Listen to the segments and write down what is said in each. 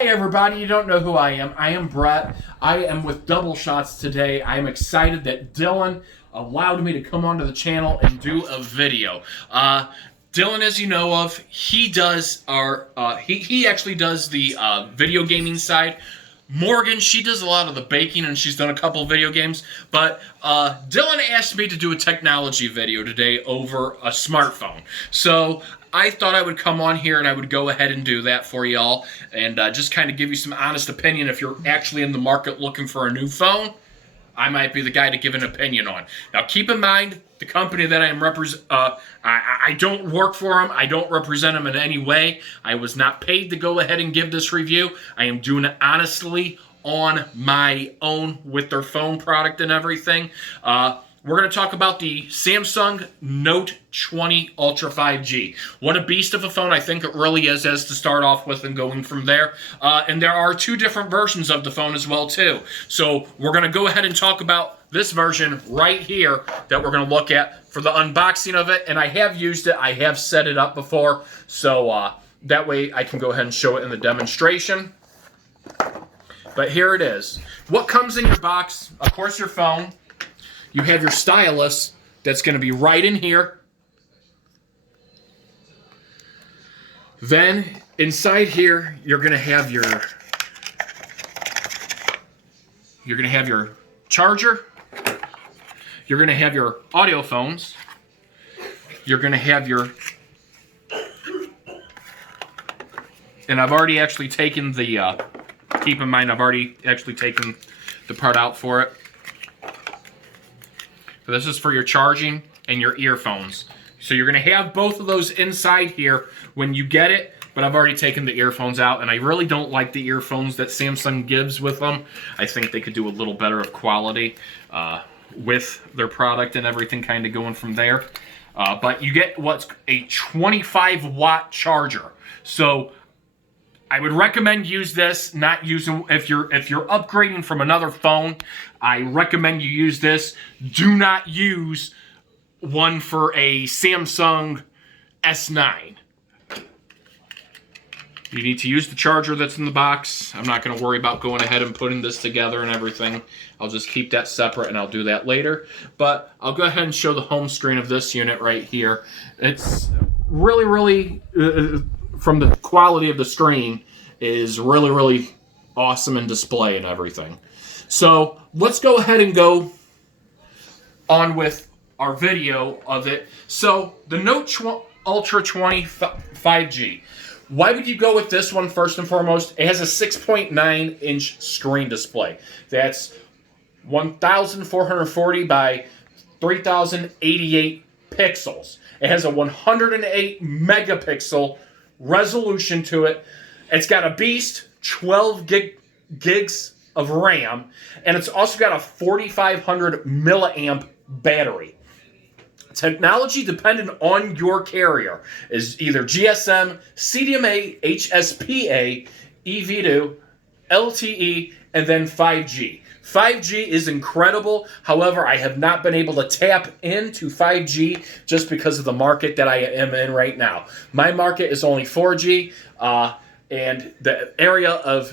Hey everybody, you don't know who I am. I am Brett. I am with Double Shots today. I am excited that Dylan allowed me to come onto the channel and do a video. Dylan, as you know of, he does he actually does the video gaming side. Morgan, she does a lot of the baking and she's done a couple of video games. But Dylan asked me to do a technology video today over a smartphone. So I thought I would come on here and I would go ahead and do that for y'all and just kind of give you some honest opinion if you're actually in the market looking for a new phone. I might be the guy to give an opinion on. Now, keep in mind, the company that I am I don't work for them. I don't represent them in any way. I was not paid to go ahead and give this review. I am doing it honestly on my own with their phone product and everything. We're going to talk about the Samsung Note 20 Ultra 5G. What a beast of a phone I think it really is as to start off with and going from there. And there are two different versions of the phone as well too. So we're going to go ahead and talk about this version right here that we're going to look at for the unboxing of it. And I have used it. I have set it up before. So that way I can go ahead and show it in the demonstration. But here it is. What comes in your box? Of course, your phone. You have your stylus that's going to be right in here. Then inside here, you're going to have your charger. You're going to have your audio phones. You're going to have your, and I've already actually taken the, keep in mind I've already actually taken the part out for it. So this is for your charging and your earphones. So you're going to have both of those inside here when you get it, but I've already taken the earphones out, and I really don't like the earphones that Samsung gives with them. I think they could do a little better of quality with their product and everything kind of going from there. But you get what's a 25-watt charger. So I would recommend use this, not using, if you're upgrading from another phone, I recommend you use this. Do not use one for a Samsung S9. You need to use the charger that's in the box. I'm not going to worry about going ahead and putting this together and everything. I'll just keep that separate and I'll do that later. But I'll go ahead and show the home screen of this unit right here. It's really from the quality of the screen is really awesome in display and everything. So let's go ahead and go on with our video of it. So the Note Ultra 20 5G. Why would you go with this one first and foremost? It has a 6.9-inch screen display. That's 1,440 by 3,088 pixels. It has a 108 megapixel resolution to it. It's got a beast 12 gigs of RAM, and it's also got a 4,500 milliamp battery. Technology dependent on your carrier is either GSM, CDMA, HSPA, eV2, LTE, and then 5G. 5G is incredible. However, I have not been able to tap into 5G just because of the market that I am in right now. My market is only 4G, and the area of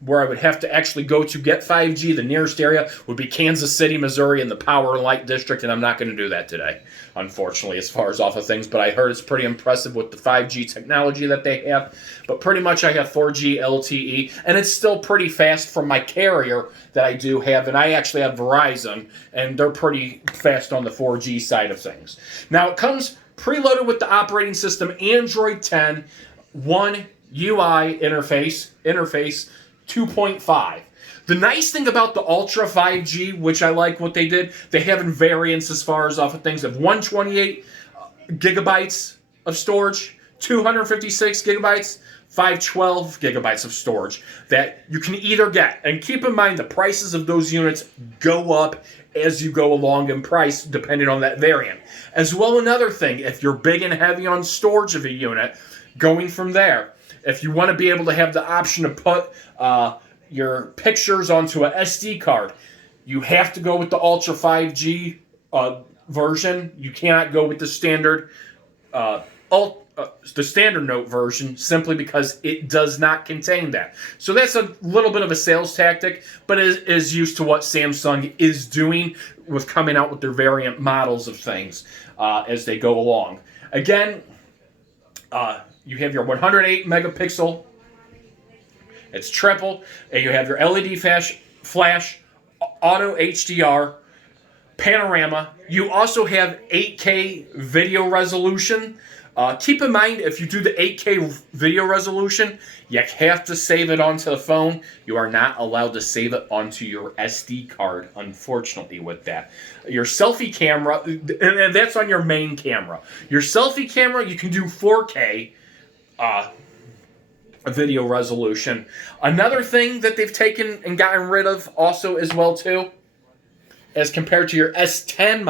where I would have to actually go to get 5G, the nearest area, would be Kansas City, Missouri, in the Power and Light District, and I'm not going to do that today, unfortunately, as far as off of things. But I heard it's pretty impressive with the 5G technology that they have. But pretty much I have 4G LTE, and it's still pretty fast from my carrier that I do have, and I actually have Verizon, and they're pretty fast on the 4G side of things. Now, it comes preloaded with the operating system Android 10, One UI interface 2.5. The nice thing about the Ultra 5G, which I like what they did, they have in variants as far as off of things of 128 gigabytes of storage, 256 gigabytes, 512 gigabytes of storage that you can either get. And keep in mind the prices of those units go up as you go along in price depending on that variant. As well, another thing, if you're big and heavy on storage of a unit, going from there, if you want to be able to have the option to put your pictures onto a SD card, you have to go with the Ultra 5G version. You cannot go with the standard the standard Note version, simply because it does not contain that. So that's a little bit of a sales tactic, but it is used to what Samsung is doing with coming out with their variant models of things as they go along. Again, you have your 108 megapixel. It's triple, and you have your LED flash, auto HDR, panorama. You also have 8K video resolution. Keep in mind, if you do the 8K video resolution, you have to save it onto the phone. You are not allowed to save it onto your SD card, unfortunately, with that. Your selfie camera, and that's on your main camera. Your selfie camera, you can do 4K video resolution. Another thing that they've taken and gotten rid of also as well, too, as compared to your S10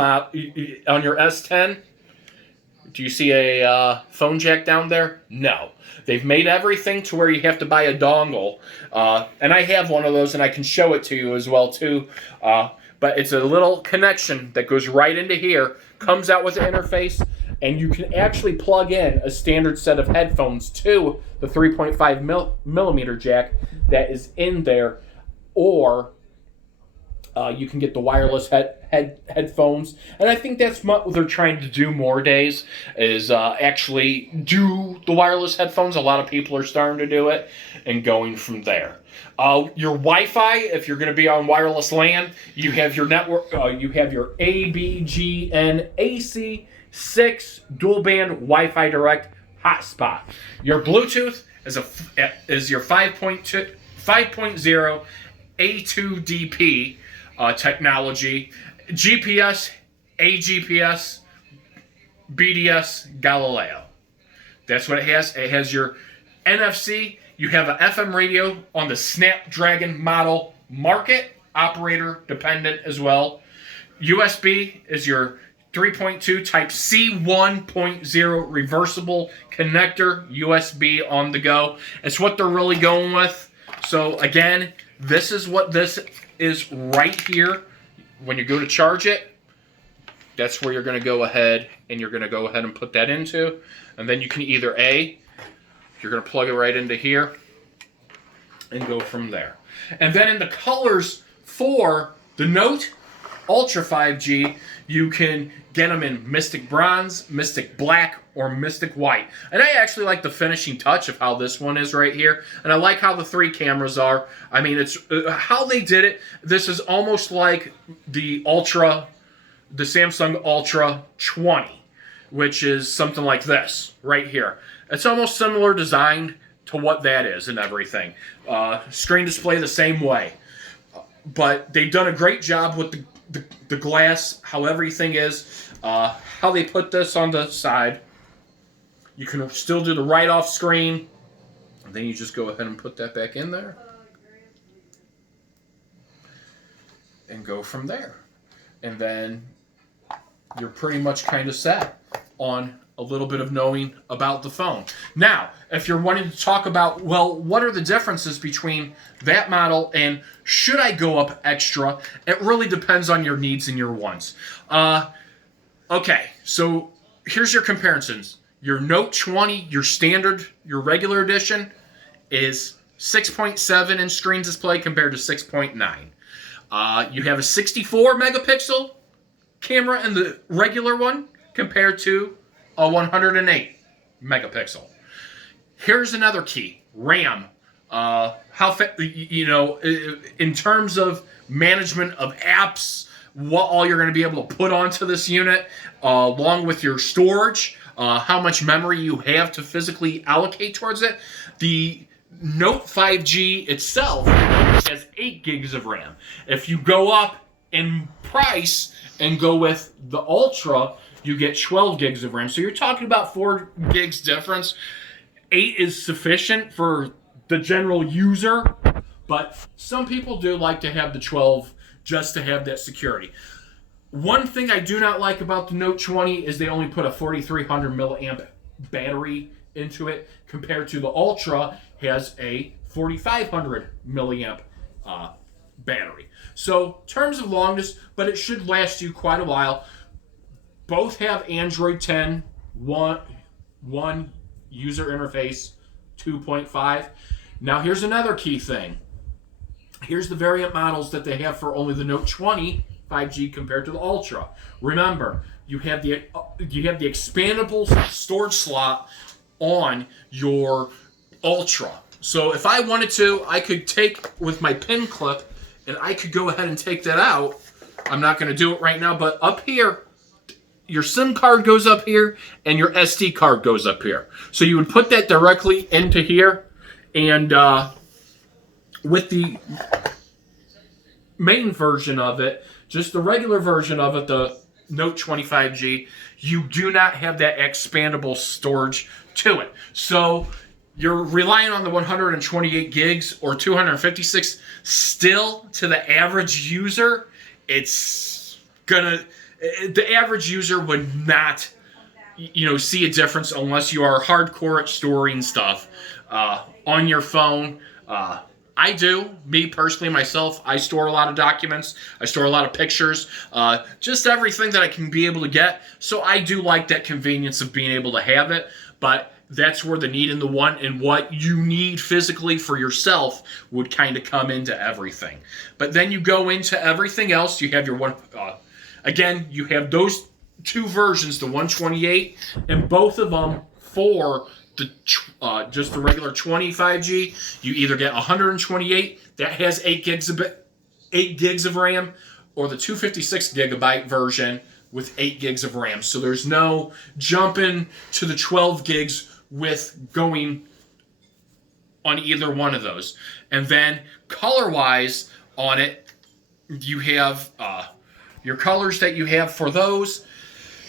on your S10, do you see a phone jack down there? No. They've made everything to where you have to buy a dongle. And I have one of those, and I can show it to you as well, too. But it's a little connection that goes right into here, comes out with the interface, and you can actually plug in a standard set of headphones to the 3.5 millimeter jack that is in there, or you can get the wireless headphones. And I think that's what they're trying to do more days, is actually do the wireless headphones. A lot of people are starting to do it and going from there. Your Wi-Fi, if you're going to be on wireless LAN, you have your network. You have your ABGN AC6 dual band Wi-Fi Direct hotspot. Your Bluetooth is your 5.0 A2DP technology, GPS, AGPS, BDS, Galileo. That's what it has. It has your NFC. You have an FM radio on the Snapdragon model market, operator dependent as well. USB is your 3.2 Type-C 1.0 reversible connector USB on the go. It's what they're really going with. So again, this is what this is right here. When you go to charge it, that's where you're going to go ahead and put that into. And then you can either you're going to plug it right into here and go from there. And then in the colors for the Note Ultra 5G, you can get them in Mystic Bronze, Mystic Black, or Mystic White. And I actually like the finishing touch of how this one is right here. And I like how the 3 cameras are. I mean, it's how they did it. This is almost like the Samsung Ultra 20, which is something like this right here. It's almost similar design to what that is and everything. Screen display the same way. But they've done a great job with the glass, how everything is, how they put this on the side. You can still do the write-off screen, and then you just go ahead and put that back in there and go from there. And then you're pretty much kind of set on a little bit of knowing about the phone. Now, if you're wanting to talk about, well, what are the differences between that model and should I go up extra? It really depends on your needs and your wants. Okay, so here's your comparisons. Your Note 20, your standard, your regular edition, is 6.7 inch screen display compared to 6.9. You have a 64 megapixel camera in the regular one compared to a 108 megapixel. Here's another key: RAM. In terms of management of apps, what all you're going to be able to put onto this unit, along with your storage, how much memory you have to physically allocate towards it. The Note 5G itself has 8 gigs of RAM. If you go up in price and go with the Ultra, you get 12 gigs of RAM. So you're talking about 4 gigs difference. 8 is sufficient for the general user, but some people do like to have the 12 just to have that security. One thing I do not like about the Note 20 is they only put a 4,300 milliamp battery into it, compared to the Ultra has a 4,500 milliamp battery. So terms of longness, but it should last you quite a while. Both have Android 10, one user interface 2.5. Now here's another key thing. Here's the variant models that they have for only the Note 20 5G compared to the Ultra. Remember, you have the expandable storage slot on your Ultra. So if I wanted to, I could take with my pin clip and I could go ahead and take that out. I'm not going to do it right now, but up here, your SIM card goes up here and your SD card goes up here. So you would put that directly into here, and with the main version of it, just the regular version of it, the Note 20 5G, you do not have that expandable storage to it. So you're relying on the 128 gigs or 256. Still, to the average user, it's gonna, the average user would not, see a difference unless you are hardcore at storing stuff on your phone. I do. Me personally, myself, I store a lot of documents. I store a lot of pictures. Just everything that I can be able to get. So I do like that convenience of being able to have it. But that's where the need and the want and what you need physically for yourself would kind of come into everything. But then you go into everything else. You have your one... again, you have those two versions, the 128, and both of them for the just the regular 20 5G. You either get 128 that has 8 gigs of RAM, or the 256 gigabyte version with 8 gigs of RAM. So there's no jumping to the 12 gigs with going on either one of those. And then color-wise on it, you have your colors that you have for those.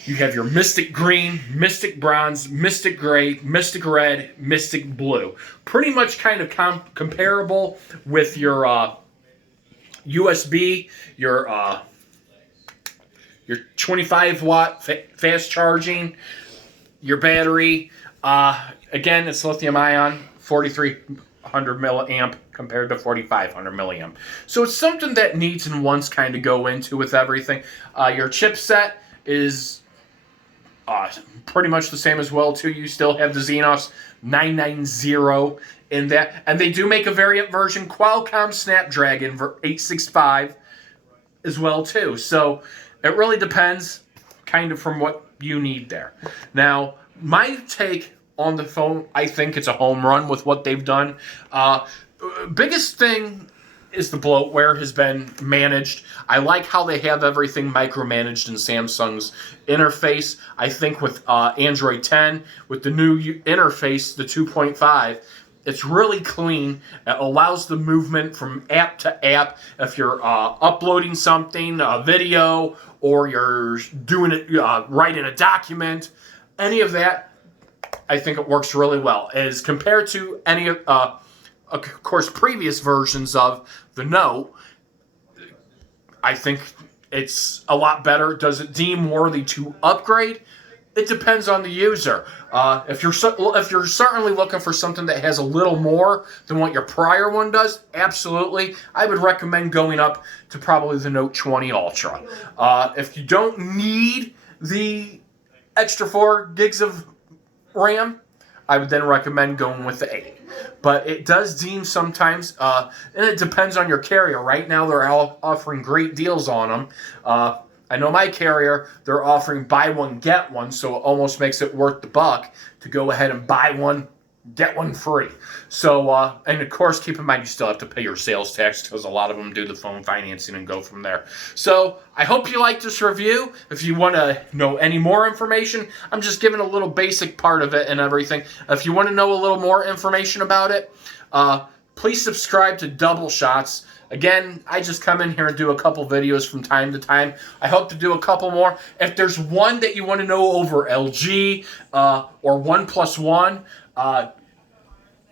You have your Mystic Green, Mystic Bronze, Mystic Gray, Mystic Red, Mystic Blue. Pretty much kind of comparable with your USB, your 25-watt fast charging, your battery. Again, it's lithium-ion, 4,300 milliamp compared to 4,500 milliamp. So it's something that needs and wants kind of go into with everything. Your chipset is pretty much the same as well, too. You still have the Exynos 990 in that. And they do make a variant version, Qualcomm Snapdragon 865 as well, too. So it really depends kind of from what you need there. Now, my take on the phone, I think it's a home run with what they've done. Biggest thing is the bloatware has been managed. I like how they have everything micromanaged in Samsung's interface. I think with Android 10, with the new interface, the 2.5, it's really clean. It allows the movement from app to app. If you're uploading something, a video, or you're doing it, writing a document, any of that, I think it works really well. As compared to any of course, previous versions of the Note, I think it's a lot better. Does it deem worthy to upgrade? It depends on the user. If you're certainly looking for something that has a little more than what your prior one does, absolutely, I would recommend going up to probably the Note 20 Ultra. If you don't need the extra 4 gigs of RAM, I would then recommend going with the 8. But it does deem sometimes, and it depends on your carrier. Right now, they're all offering great deals on them. I know my carrier, they're offering buy one, get one, so it almost makes it worth the buck to go ahead and buy one, get one free. So, and of course, keep in mind you still have to pay your sales tax because a lot of them do the phone financing and go from there. So, I hope you liked this review. If you want to know any more information, I'm just giving a little basic part of it and everything. If you want to know a little more information about it, please subscribe to Double Shots. Again, I just come in here and do a couple videos from time to time. I hope to do a couple more. If there's one that you want to know over LG or OnePlus One,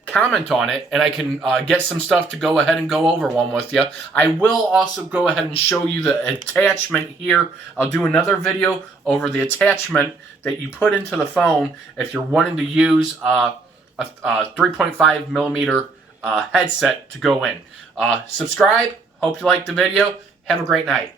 comment on it, and I can get some stuff to go ahead and go over one with you. I will also go ahead and show you the attachment here. I'll do another video over the attachment that you put into the phone if you're wanting to use a 3.5 millimeter headset to go in. Subscribe. Hope you liked the video. Have a great night.